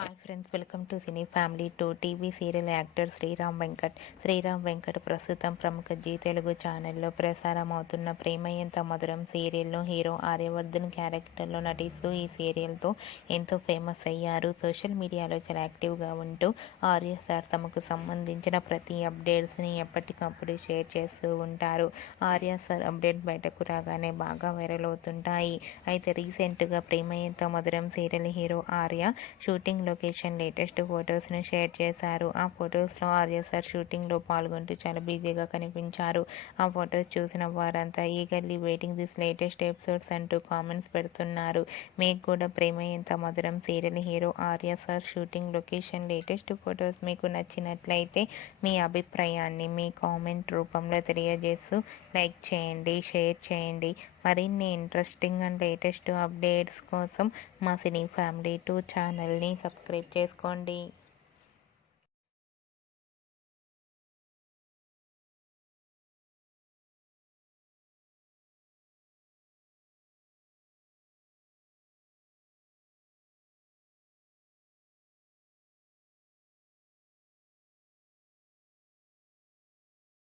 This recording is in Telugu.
Hi friends, welcome to cine family 2. TV serial actor Sriram Venkat ప్రస్తుతం ప్రముఖ జీ తెలుగు ఛానల్లో ప్రసారం అవుతున్న ప్రేమ ఎంత మధురం సీరియల్లో హీరో ఆర్యవర్ధన్ క్యారెక్టర్లో నటిస్తూ ఈ సీరియల్తో ఎంతో ఫేమస్ అయ్యారు. సోషల్ మీడియాలో చాలా యాక్టివ్గా ఉంటూ ఆర్య సార్ తమకు సంబంధించిన ప్రతి అప్డేట్స్ని ఎప్పటికప్పుడు షేర్ చేస్తూ ఉంటారు. ఆర్య సార్ అప్డేట్ బయటకు రాగానే బాగా వైరల్ అవుతుంటాయి. అయితే రీసెంట్గా Prema Entha Madhuram serial hero Arya shooting location latest ఫొటోస్ను షేర్ చేశారు. ఆ ఫొటోస్లో ఆర్య సార్ షూటింగ్లో పాల్గొంటూ చాలా బిజీగా కనిపించారు. ఆ ఫొటోస్ చూసిన వారంతా eagerly waiting this latest episodes అంటూ కామెంట్స్ పెడుతున్నారు. మీకు కూడా ప్రేమ Entha Madhuram serial hero Arya sir shooting location latest photos మీకు నచ్చినట్లయితే మీ అభిప్రాయాన్ని మీ కామెంట్ రూపంలో తెలియజేస్తూ లైక్ చేయండి, షేర్ చేయండి. మరిన్ని ఇంట్రెస్టింగ్ అండ్ లేటెస్ట్ అప్డేట్స్ కోసం మా సినీ ఫ్యామిలీ 2 ఛానల్ని సబ్స్క్రైబ్ చేసుకోండి.